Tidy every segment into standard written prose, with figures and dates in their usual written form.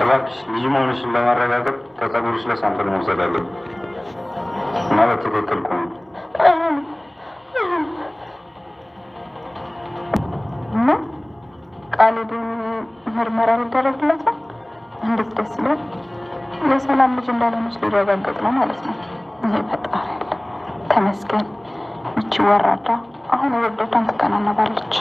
እባክሽ ልጅ መሆንሽን ለማረጋገጥ ከጸጉርሽ ላይ ሳምፕል መውሰድ አለብን እና በትክክል ቁም። ቃሊድን ምርመራ ሊደረግለት ነው። እንዴት ደስ ይላል! የሰላም ልጅ እንዳልሆነች ሊረጋገጥ ነው ማለት ነው። ይሄ ፈጣሪ ያለ ተመስገን። ይቺ ወራዳ አሁን ውርደቷን ትከናነባለች።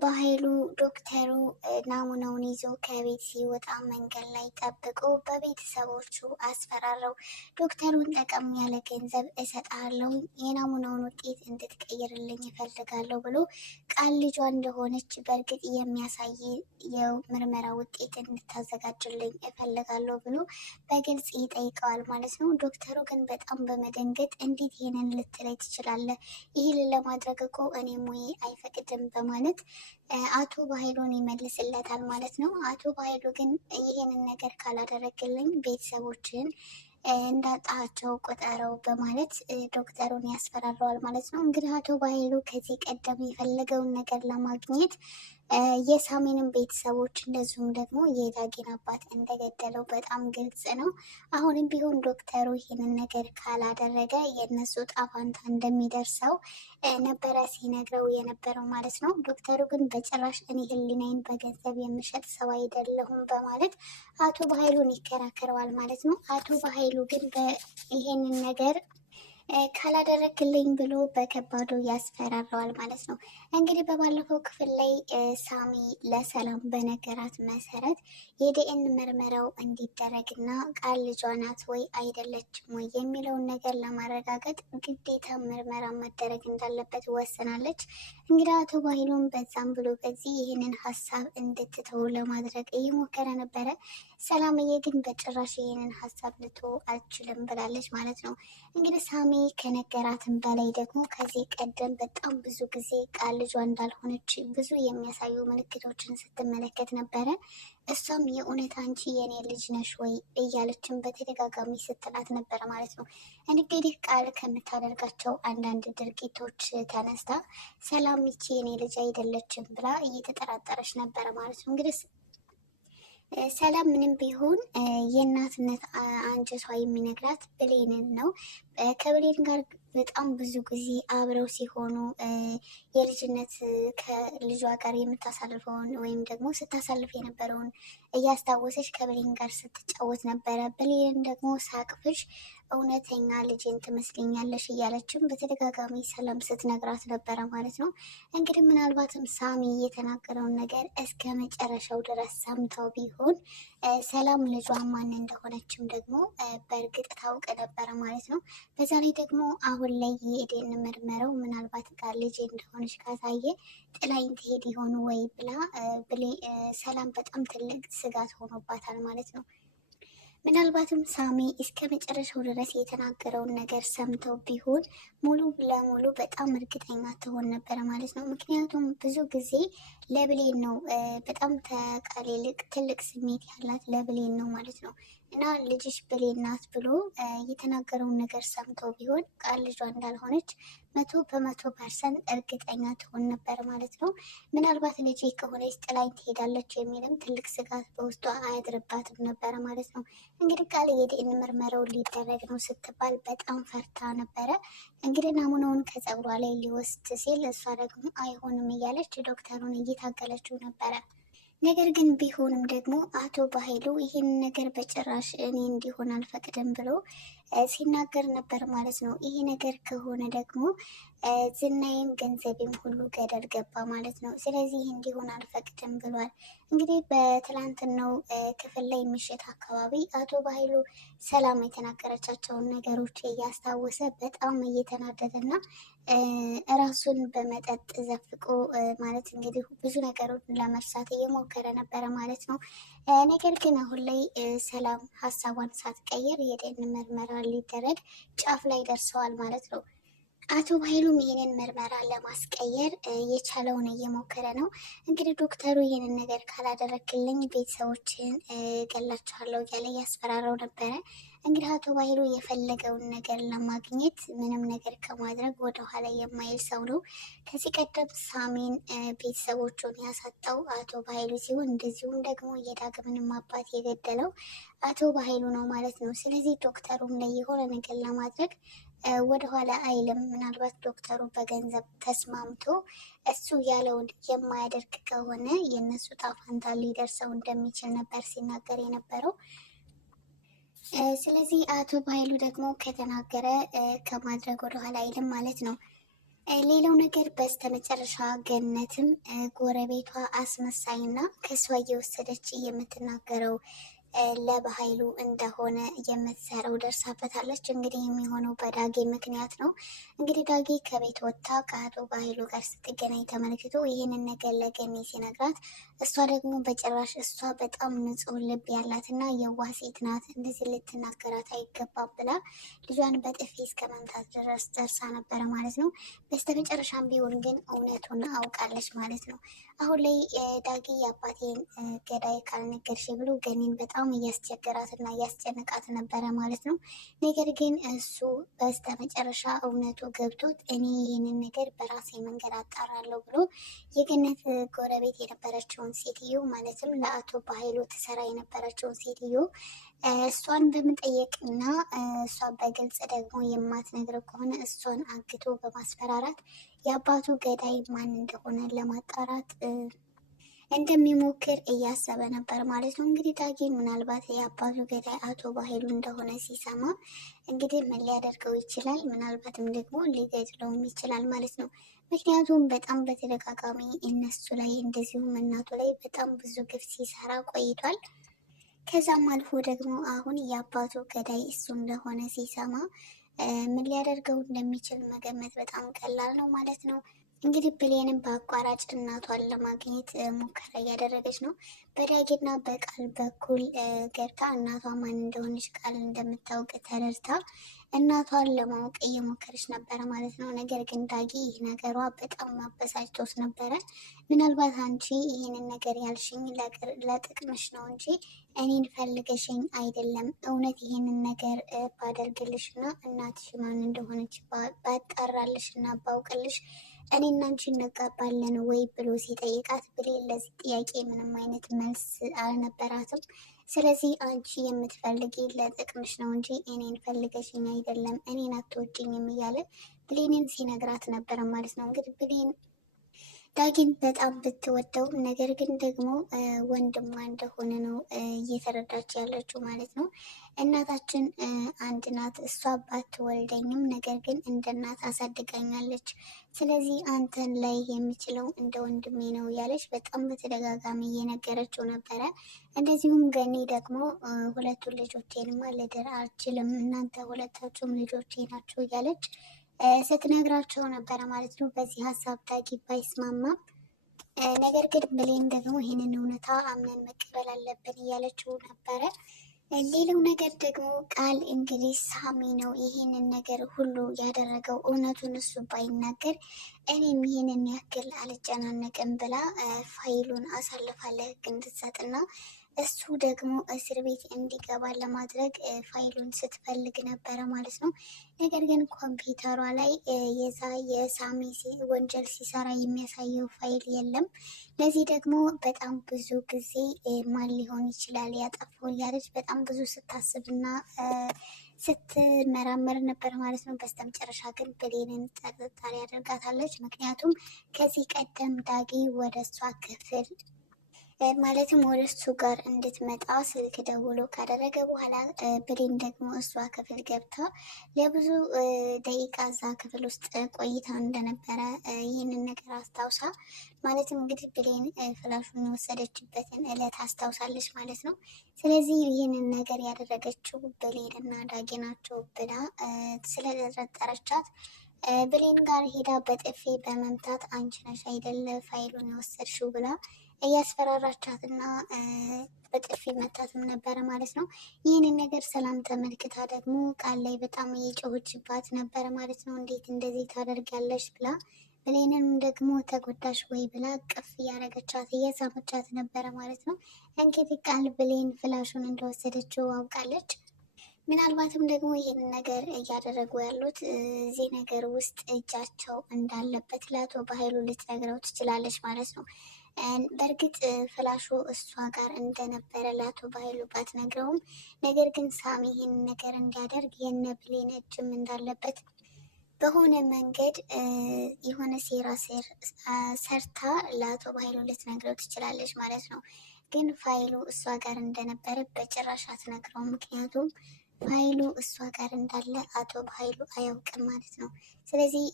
በኃይሉ ዶክተሩ ናሙናውን ይዞ ከቤት ሲወጣ መንገድ ላይ ጠብቆ በቤተሰቦቹ አስፈራረው። ዶክተሩን ጠቀም ያለ ገንዘብ እሰጥሃለሁ፣ የናሙናውን ውጤት እንድትቀይርልኝ እፈልጋለሁ ብሎ ቃል ልጇ እንደሆነች በእርግጥ የሚያሳይ የምርመራ ውጤት እንድታዘጋጅልኝ እፈልጋለሁ ብሎ በግልጽ ይጠይቀዋል ማለት ነው። ዶክተሩ ግን በጣም በመደንገጥ እንዴት ይሄንን ልትለይ ትችላለህ? ይህን ለማድረግ እኮ እኔ ሙዬ አይፈቅድም በማለት አቶ በኃይሉን ይመልስለታል ማለት ነው። አቶ በኃይሉ ግን ይህንን ነገር ካላደረግልኝ ቤተሰቦችን እንዳጣቸው ቁጠረው በማለት ዶክተሩን ያስፈራረዋል ማለት ነው። እንግዲህ አቶ በኃይሉ ከዚህ ቀደም የፈለገውን ነገር ለማግኘት የሳሚንም ቤተሰቦች እንደዚሁም ደግሞ የዳጊን አባት እንደገደለው በጣም ግልጽ ነው። አሁንም ቢሆን ዶክተሩ ይህንን ነገር ካላደረገ የእነሱ ጣፋንታ እንደሚደርሰው ነበረ ሲነግረው የነበረው ማለት ነው። ዶክተሩ ግን በጭራሽ እኔ ሕሊናዬን በገንዘብ የምሸጥ ሰው አይደለሁም በማለት አቶ በኃይሉን ይከራከረዋል ማለት ነው። አቶ በኃይሉ ግን ይሄንን ነገር ካላደረግልኝ ብሎ በከባዱ ያስፈራረዋል ማለት ነው። እንግዲህ በባለፈው ክፍል ላይ ሳሚ ለሰላም በነገራት መሰረት የዲኤን ምርመራው እንዲደረግና ቃል ልጇ ናት ወይ አይደለችም ወይ የሚለውን ነገር ለማረጋገጥ ግዴታ ምርመራ መደረግ እንዳለበት ወስናለች። እንግዲህ አቶ በኃይሉም በዛም ብሎ በዚህ ይህንን ሀሳብ እንድትተው ለማድረግ እየሞከረ ነበረ። ሰላምዬ ግን በጭራሽ ይህንን ሀሳብ ልትተው አልችልም ብላለች ማለት ነው። እንግዲህ ሳሚ ከነገራትም በላይ ደግሞ ከዚህ ቀደም በጣም ብዙ ጊዜ ቃል ልጇ እንዳልሆነች ብዙ የሚያሳዩ ምልክቶችን ስትመለከት ነበረ። እሷም የእውነት አንቺ የኔ ልጅ ነሽ ወይ እያለችን በተደጋጋሚ ስትላት ነበረ ማለት ነው። እንግዲህ ቃል ከምታደርጋቸው አንዳንድ ድርጊቶች ተነስታ ሰላም ይቺ የኔ ልጅ አይደለችም ብላ እየተጠራጠረች ነበረ ማለት ነው። እንግዲህ ሰላም ምንም ቢሆን የእናትነት አንጀቷ የሚነግራት ብሌንን ነው። ከብሌን ጋር በጣም ብዙ ጊዜ አብረው ሲሆኑ የልጅነት ከልጇ ጋር የምታሳልፈውን ወይም ደግሞ ስታሳልፍ የነበረውን እያስታወሰች ከብሌን ጋር ስትጫወት ነበረ። ብሌን ደግሞ ሳቅፍሽ እውነተኛ ልጅን ትመስለኛለሽ እያለችም በተደጋጋሚ ሰላም ስትነግራት ነበረ ማለት ነው። እንግዲህ ምናልባትም ሳሚ የተናገረውን ነገር እስከ መጨረሻው ድረስ ሰምተው ቢሆን ሰላም ልጇ ማን እንደሆነችም ደግሞ በእርግጥ ታውቅ ነበረ ማለት ነው። በዛ ላይ ደግሞ አሁን ላይ የኤዴን ምርመራው ምናልባት ጋር ልጅ እንደሆነች ካሳየ ጥላኝ ትሄድ ይሆኑ ወይ ብላ ሰላም በጣም ትልቅ ስጋት ሆኖባታል ማለት ነው። ምናልባትም ሳሚ እስከ መጨረሻው ድረስ የተናገረውን ነገር ሰምተው ቢሆን ሙሉ ለሙሉ በጣም እርግጠኛ ትሆን ነበረ ማለት ነው። ምክንያቱም ብዙ ጊዜ ለብሌን ነው በጣም ተቃል ይልቅ ትልቅ ስሜት ያላት ለብሌን ነው ማለት ነው። እና ልጅሽ ብሌን ናት ብሎ የተናገረውን ነገር ሰምተው ቢሆን ቃል ልጇ እንዳልሆነች 100% እርግጠኛ ትሆን ነበር ማለት ነው። ምናልባት ልጅ ከሆነች ጥላኝ ትሄዳለች የሚልም ትልቅ ስጋት በውስጧ አያድርባትም ነበረ ማለት ነው። እንግዲህ ቃል የዲኤንኤ ምርመራው ሊደረግ ነው ስትባል በጣም ፈርታ ነበረ። እንግዲህ ናሙናውን ከፀጉሯ ላይ ሊወስድ ሲል እሷ ደግሞ አይሆንም እያለች ዶክተሩን እየታገለችው ነበረ። ነገር ግን ቢሆንም ደግሞ አቶ በኃይሉ ይህን ነገር በጭራሽ እኔ እንዲሆን አልፈቅድም ብሎ ሲናገር ነበር ማለት ነው። ይሄ ነገር ከሆነ ደግሞ ዝናዬም ገንዘቤም ሁሉ ገደል ገባ ማለት ነው። ስለዚህ እንዲሆን አልፈቅድም ብሏል። እንግዲህ በትላንትናው ክፍል ላይ ምሽት አካባቢ አቶ በኃይሉ ሰላም የተናገረቻቸውን ነገሮች እያስታወሰ በጣም እየተናደደና ራሱን በመጠጥ ዘፍቆ ማለት እንግዲህ ብዙ ነገሮችን ለመርሳት እየሞከረ ነበረ ማለት ነው። ነገር ግን አሁን ላይ ሰላም ሀሳቧን ሳትቀይር የዲኤንኤ ምርመራ ሊደረግ ጫፍ ላይ ደርሰዋል ማለት ነው። አቶ ኃይሉም ይህንን ምርመራ ለማስቀየር የቻለውን እየሞከረ ነው። እንግዲህ ዶክተሩ ይህንን ነገር ካላደረግልኝ ቤተሰቦችን ገላቸዋለሁ እያለ እያስፈራራው ነበረ። እንግዲህ አቶ ኃይሉ የፈለገውን ነገር ለማግኘት ምንም ነገር ከማድረግ ወደኋላ የማይል ሰው ነው። ከዚህ ቀደም ሳሚን ቤተሰቦቹን ያሳጣው አቶ ኃይሉ ሲሆን እንደዚሁም ደግሞ የዳግምንም አባት የገደለው አቶ ኃይሉ ነው ማለት ነው። ስለዚህ ዶክተሩም ላይ የሆነ ነገር ለማድረግ ወደኋላ አይልም። ምናልባት ዶክተሩ በገንዘብ ተስማምቶ እሱ ያለውን የማያደርግ ከሆነ የእነሱ ጣፋንታ ሊደርሰው እንደሚችል ነበር ሲናገር የነበረው። ስለዚህ አቶ ኃይሉ ደግሞ ከተናገረ ከማድረግ ወደኋላ አይልም ማለት ነው። ሌላው ነገር በስተመጨረሻ ገነትም ጎረቤቷ አስመሳይና ከሷ እየወሰደች የምትናገረው ለበኃይሉ እንደሆነ የምትሰራው ደርሳበታለች። እንግዲህ የሚሆነው በዳጌ ምክንያት ነው። እንግዲህ ዳጌ ከቤት ወጥታ ከአቶ በኃይሉ ጋር ስትገናኝ ተመልክቶ ይህንን ነገር ለገኒ ሲነግራት እሷ ደግሞ በጭራሽ እሷ በጣም ንጹሕ ልብ ያላትና የዋህ ሴት ናት፣ እንደዚህ ልትናገራት አይገባም ብላ ልጇን በጥፊ እስከ መምታት ድረስ ደርሳ ነበረ ማለት ነው። በስተመጨረሻም ቢሆን ግን እውነቱን አውቃለች ማለት ነው። አሁን ላይ ዳጊ የአባቴን ገዳይ ካልነገርሽ ብሎ ገኒን በጣም እያስቸገራት እና እያስጨነቃት ነበረ ማለት ነው። ነገር ግን እሱ በስተመጨረሻ እውነቱ ገብቶት እኔ ይህንን ነገር በራሴ መንገድ አጣራለሁ ብሎ የገነት ጎረቤት የነበረችውን ሴትዮ ማለትም ለአቶ በኃይሉ ትሰራ የነበረችውን ሴትዮ እሷን በመጠየቅ እና እሷ በግልጽ ደግሞ የማትነግረው ከሆነ እሷን አግቶ በማስፈራራት የአባቱ ገዳይ ማን እንደሆነ ለማጣራት እንደሚሞክር እያሰበ ነበር ማለት ነው። እንግዲህ ዳጊ ምናልባት የአባቱ ገዳይ አቶ በኃይሉ እንደሆነ ሲሰማ እንግዲህ ምን ሊያደርገው ይችላል? ምናልባትም ደግሞ ሊገድለውም ይችላል ማለት ነው። ምክንያቱም በጣም በተደጋጋሚ እነሱ ላይ እንደዚሁም እናቱ ላይ በጣም ብዙ ግፍ ሲሰራ ቆይቷል። ከዛም አልፎ ደግሞ አሁን የአባቱ ገዳይ እሱ እንደሆነ ሲሰማ ምን ሊያደርገው እንደሚችል መገመት በጣም ቀላል ነው ማለት ነው። እንግዲህ ብሌንም በአቋራጭ እናቷን ለማግኘት ሙከራ እያደረገች ነው። በዳጊና በቃል በኩል ገብታ እናቷ ማን እንደሆነች ቃል እንደምታውቅ ተረድታ እናቷን ለማወቅ እየሞከረች ነበረ ማለት ነው። ነገር ግን ዳጊ ይህ ነገሯ በጣም ማበሳጭቶት ነበረ። ምናልባት አንቺ ይህንን ነገር ያልሽኝ ለጥቅምሽ ነው እንጂ እኔን ፈልገሽኝ አይደለም። እውነት ይህንን ነገር ባደርግልሽ እና እናትሽ ማን እንደሆነች ባጣራልሽ እና ባውቅልሽ እኔና አንቺ እንጋባለን ወይ ብሎ ሲጠይቃት ብሌን ለዚህ ጥያቄ ምንም አይነት መልስ አልነበራትም። ስለዚህ አንቺ የምትፈልጊ ለጥቅምሽ ነው እንጂ እኔን ፈልገሽኝ አይደለም፣ እኔን አትወጂኝም እያለ ብሌንን ሲነግራት ነበረ ማለት ነው። እንግዲህ ብሌን ዳጊን በጣም ብትወደው ነገር ግን ደግሞ ወንድሟ እንደሆነ ነው እየተረዳች ያለችው ማለት ነው። እናታችን አንድ ናት፣ እሷ ባትወልደኝም ነገር ግን እንደ እናት አሳድጋኛለች። ስለዚህ አንተን ላይ የምችለው እንደ ወንድሜ ነው እያለች በጣም በተደጋጋሚ እየነገረችው ነበረ። እንደዚሁም ገኒ ደግሞ ሁለቱን ልጆቼንማ ልድር አልችልም፣ እናንተ ሁለታችሁም ልጆቼ ናቸው እያለች ስትነግራቸው ነበረ ማለት ነው። በዚህ ሀሳብ ዳጊ ባይስማማም ነገር ግን ብሌን ደግሞ ይህንን እውነታ አምነን መቀበል አለብን እያለችው ነበረ። ሌላው ነገር ደግሞ ቃል እንግዲህ ሳሚ ነው ይህንን ነገር ሁሉ ያደረገው፣ እውነቱን እሱ ባይናገር እኔም ይህንን ያክል አልጨናነቅም ብላ ፋይሉን አሳልፋ ለህግ እንድትሰጥና እሱ ደግሞ እስር ቤት እንዲገባ ለማድረግ ፋይሉን ስትፈልግ ነበረ ማለት ነው። ነገር ግን ኮምፒውተሯ ላይ የዛ የሳሚ ወንጀል ሲሰራ የሚያሳየው ፋይል የለም። ለዚህ ደግሞ በጣም ብዙ ጊዜ ማን ሊሆን ይችላል ያጠፋው እያለች በጣም ብዙ ስታስብና ስትመራመር ነበር ማለት ነው። በስተመጨረሻ ግን ብሌንን ጠርጣሪ ያደርጋታለች። ምክንያቱም ከዚህ ቀደም ዳጊ ወደ እሷ ክፍል ማለትም ወደ እሱ ጋር እንድትመጣ ስልክ ደውሎ ካደረገ በኋላ ብሌን ደግሞ እሷ ክፍል ገብታ ለብዙ ደቂቃ እዛ ክፍል ውስጥ ቆይታ እንደነበረ ይህንን ነገር አስታውሳ ማለትም እንግዲህ ብሌን ፍላሹን የወሰደችበትን እለት አስታውሳለች ማለት ነው። ስለዚህ ይህንን ነገር ያደረገችው ብሌን እና ዳጊ ናቸው ብላ ስለጠረጠረቻት ብሌን ጋር ሄዳ በጥፊ በመምታት አንቺ ነሽ አይደለ ፋይሉን የወሰድሽው ብላ እያስፈራራቻትና በጥፊ መታትም ነበረ ማለት ነው። ይህንን ነገር ሰላም ተመልክታ ደግሞ ቃል ላይ በጣም እየጮኸችባት ነበረ ማለት ነው። እንዴት እንደዚህ ታደርጊያለሽ ብላ ብሌንም ደግሞ ተጎዳሽ ወይ ብላ ቅፍ እያደረገቻት እየሳመቻት ነበረ ማለት ነው። እንግዲህ ቃል ብሌን ፍላሹን እንደወሰደችው አውቃለች። ምናልባትም ደግሞ ይህንን ነገር እያደረጉ ያሉት እዚህ ነገር ውስጥ እጃቸው እንዳለበት ለአቶ በኃይሉ ልትነግረው ትችላለች ማለት ነው። በእርግጥ ፍላሹ እሷ ጋር እንደነበረ ለአቶ በኃይሉ ባትነግረውም፣ ነገር ግን ሳሚ ይህንን ነገር እንዲያደርግ የነ ብሌን እጅም እንዳለበት በሆነ መንገድ የሆነ ሴራ ሰርታ ለአቶ በኃይሉ ልትነግረው ትችላለች ማለት ነው። ግን ፋይሉ እሷ ጋር እንደነበረ በጭራሽ አትነግረውም። ምክንያቱም ፋይሉ እሷ ጋር እንዳለ አቶ በኃይሉ አያውቅም ማለት ነው። ስለዚህ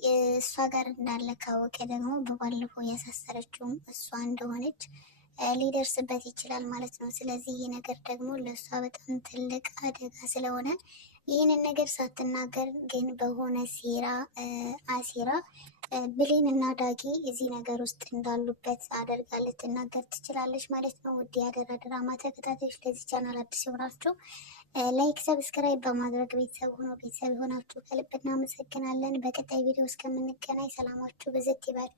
እሷ ጋር እንዳለ ካወቀ ደግሞ በባለፈው ያሳሰረችውም እሷ እንደሆነች ሊደርስበት ይችላል ማለት ነው። ስለዚህ ይህ ነገር ደግሞ ለእሷ በጣም ትልቅ አደጋ ስለሆነ ይህንን ነገር ሳትናገር ግን በሆነ ሴራ አሲራ ብሌን እና ዳጊ እዚህ ነገር ውስጥ እንዳሉበት አደርጋ ልትናገር ትችላለች ማለት ነው። ውድ የአደራ ድራማ ተከታታዮች ለዚህ ቻናል አዲስ የሆናችሁ ላይክ፣ ሰብስክራይብ በማድረግ ቤተሰብ ሆኖ ቤተሰብ የሆናችሁ ከልብ እናመሰግናለን። በቀጣይ ቪዲዮ እስከምንገናኝ ሰላማችሁ ብዝት ይበል።